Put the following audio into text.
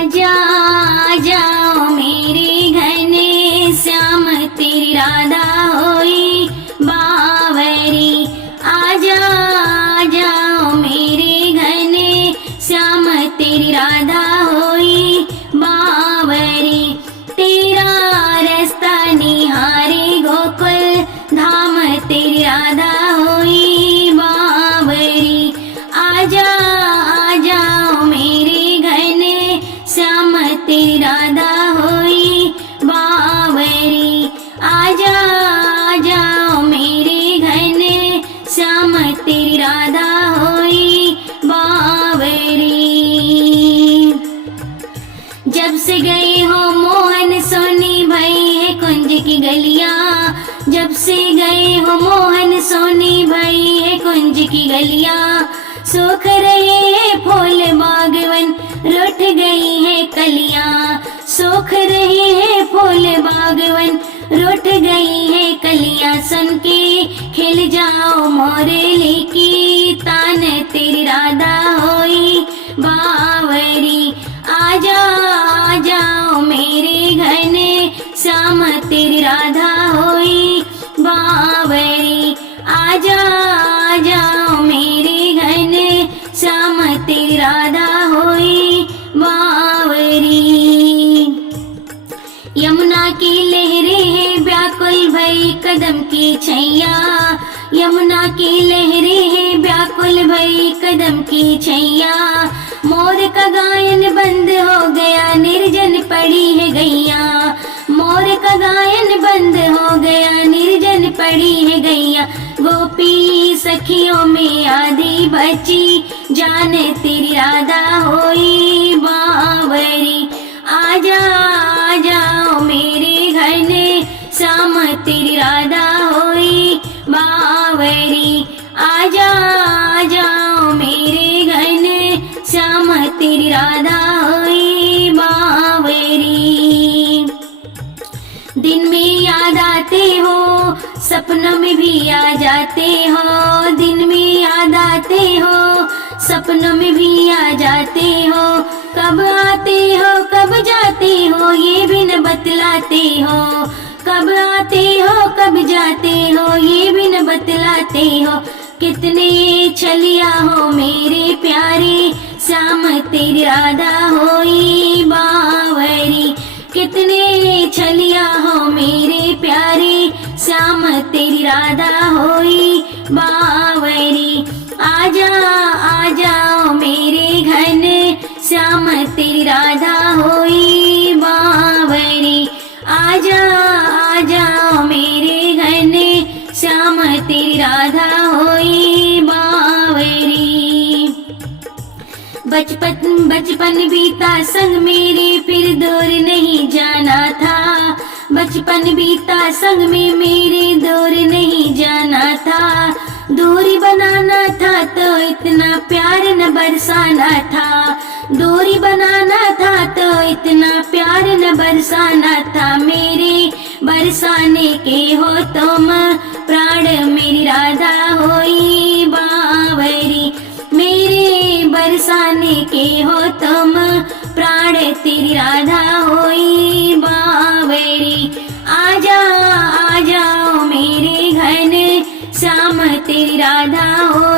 आजा आ जाओ मेरे घन श्याम तेरी राधा होई बावरी। आजा आ जाओ मेरे घन श्याम तेरी राधा होई बावरी। तेरा रास्ता निहारे गोकुल धाम तेरी राधा होई बावरी। आजा आ जाओ मेरे घन श्याम तेरी राधा होई बावरी। आजा आ जाओ मेरे घन श्याम तेरी राधा होई बावरी। जब से गए हो मोहन सोनी भई है कुंज की गलियां। जब से गए हो मोहन सोनी भई है कुंज की गलियां। सूख रहे हैं फूल बागवन रुठ गई है कलियां। सूख रहे हैं फूल बागवन रुठ गई है कलियां। सुन के खिल जाओ मोरली की तान तेरी राधा होई बावरी। आजा आ जाओ मेरे घन श्याम तेरी राधा होई बावरी। आजा आ जाओ मेरे घन श्याम तेरी राधा होई बावरी। यमुना की लहरें हैं व्याकुल भई कदम की छैया। यमुना की लहरें हैं व्याकुल भई कदम की छैया। मोर का गायन बंद हो गया निर्जन पड़ी है गैया। मोर का गायन बंद हो गया निर्जन पड़ी है गैया। गोपी सखियों में आधी बची जान तेरी राधा होई बावरी। आजा आ जाओ मेरे घन श्याम तेरी राधा होई बावरी। आजा आ जाओ मेरे घन श्याम तेरी राधा होई बावरी। दिन में याद आते हो सपनों में भी आ जाते हो। दिन में याद आते हो सपनों में भी आ जाते हो। कब आते हो कब जाते हो ये भी न बतलाते हो। कब आते हो कब जाते हो ये भी न बतलाते हो। कितने छलिया हो मेरे प्यारे श्याम तेरी राधा होई बावरी। कितने छलिया हो मेरे प्यारे श्याम तेरी राधा होई बावरी। आजा आ जाओ मेरे घन श्याम तेरी राधा होई बावरी। आजा आ जाओ मेरे घन श्याम तेरी राधा होई बावरी। बचपन बीता संग मेरे फिर दूर नहीं जाना था। बचपन बीता संग में मेरे दूर नहीं जाना था। दूरी बनाना था तो इतना प्यार न बरसाना था। दूरी बनाना था तो इतना प्यार न बरसाना था। मेरे बरसाने के हो तुम प्राण मेरी राधा होई बावरी। मेरे बरसाने के हो तुम प्राण तेरी राधा होई बावरी। आजा आ जाओ मेरे घन श्याम तेरी राधा हो